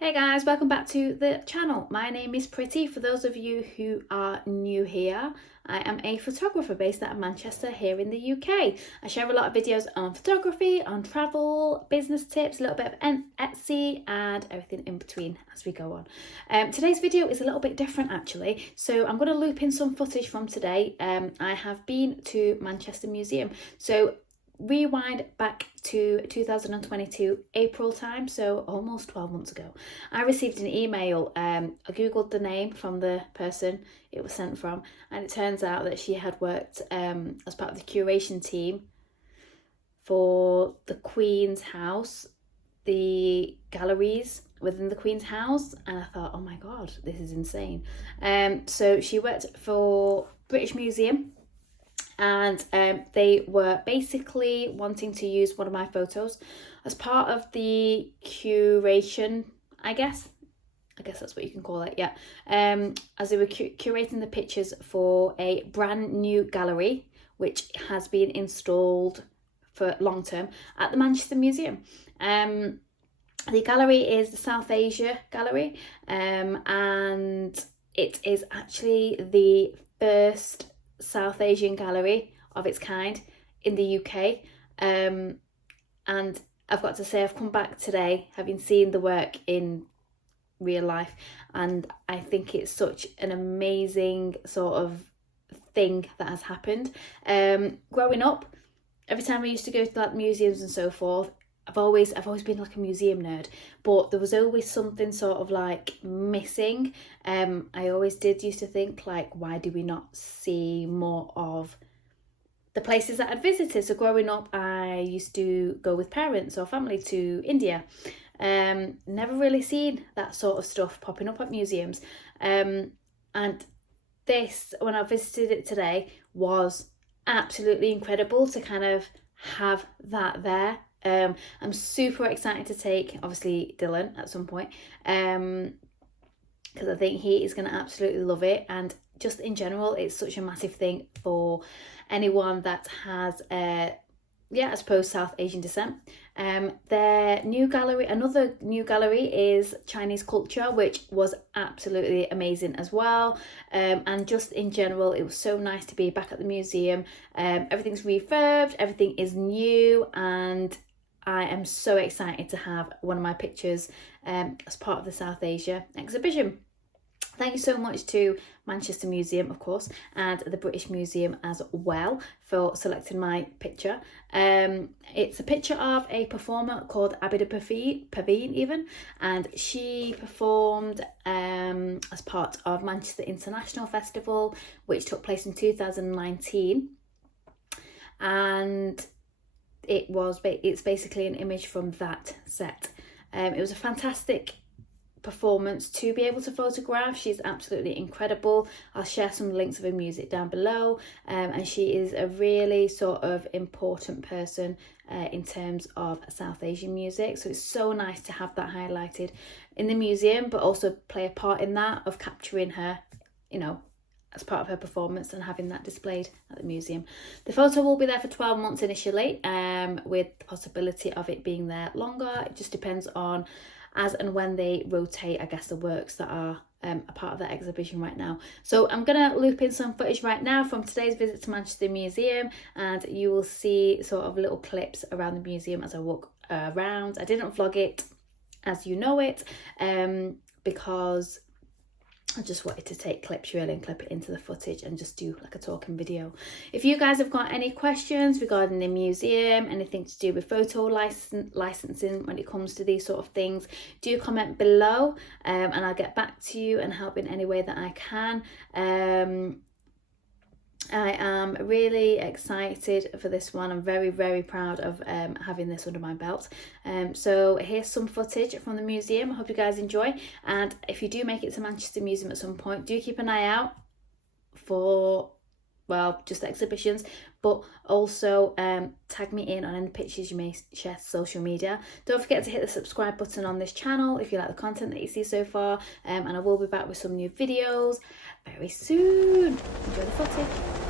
Hey guys, welcome back to the channel. My name is Priti. For those of you who are new here, I am a photographer based out of Manchester here in the UK. I share a lot of videos on photography, on travel, business tips, a little bit of Etsy and everything in between as we go on. Today's video is a little bit different actually. So I'm going to loop in some footage from today. I have been to Manchester Museum. So rewind back to 2022 April time, so almost 12 months ago, I received an email. I googled the name from the person it was sent from, and it turns out that she had worked as part of the curation team for the Queen's House, the galleries within the Queen's House, and I thought, oh my god, this is insane. So she worked for British Museum, and they were basically wanting to use one of my photos as part of the curation, I guess that's what you can call it, yeah. As they were curating the pictures for a brand new gallery which has been installed for long term at the Manchester Museum. The gallery is the South Asia Gallery, and it is actually the first South Asian gallery of its kind in the UK, and I've got to say, I've come back today having seen the work in real life, and I think it's such an amazing sort of thing that has happened. Growing up, every time I used to go to like museums and so forth, I've always been like a museum nerd, but there was always something sort of like missing. I always used to think like, why do we not see more of the places that I'd visited? So growing up, I used to go with parents or family to India. Never really seen that sort of stuff popping up at museums. And this, when I visited it today, was absolutely incredible to kind of have that there. I'm super excited to take, obviously, Dylan at some point, because I think he is going to absolutely love it. And just in general, it's such a massive thing for anyone that has, I suppose, South Asian descent. Their new gallery, another new gallery, is Chinese culture, which was absolutely amazing as well. And just in general, it was so nice to be back at the museum. Everything's refurbed, everything is new, and I am so excited to have one of my pictures as part of the South Asia exhibition. Thank you so much to Manchester Museum, of course, and the British Museum as well for selecting my picture. It's a picture of a performer called Abida Parveen even, and she performed as part of Manchester International Festival, which took place in 2019. And it's basically an image from that set. It was a fantastic performance to be able to photograph. She's absolutely incredible. I'll share some links of her music down below, and she is a really sort of important person in terms of South Asian music. So it's so nice to have that highlighted in the museum, but also play a part in that of capturing her, as part of her performance and having that displayed at the museum. The photo will be there for 12 months initially, with the possibility of it being there longer. It just depends on as and when they rotate, I guess, the works that are a part of that exhibition right now. So I'm going to loop in some footage right now from today's visit to Manchester Museum, and you will see sort of little clips around the museum as I walk around. I didn't vlog it as you know it, because I just wanted to take clips really and clip it into the footage and just do like a talking video. If you guys have got any questions regarding the museum, anything to do with photo licensing when it comes to these sort of things, do comment below, and I'll get back to you and help in any way that I can. I am really excited for this one. I'm very, very proud of having this under my belt. So here's some footage from the museum. I hope you guys enjoy. And if you do make it to Manchester Museum at some point, do keep an eye out for, well, just exhibitions, but also tag me in on any pictures you may share to social media. Don't forget to hit the subscribe button on this channel if you like the content that you see so far, and I will be back with some new videos very soon. Enjoy the footage.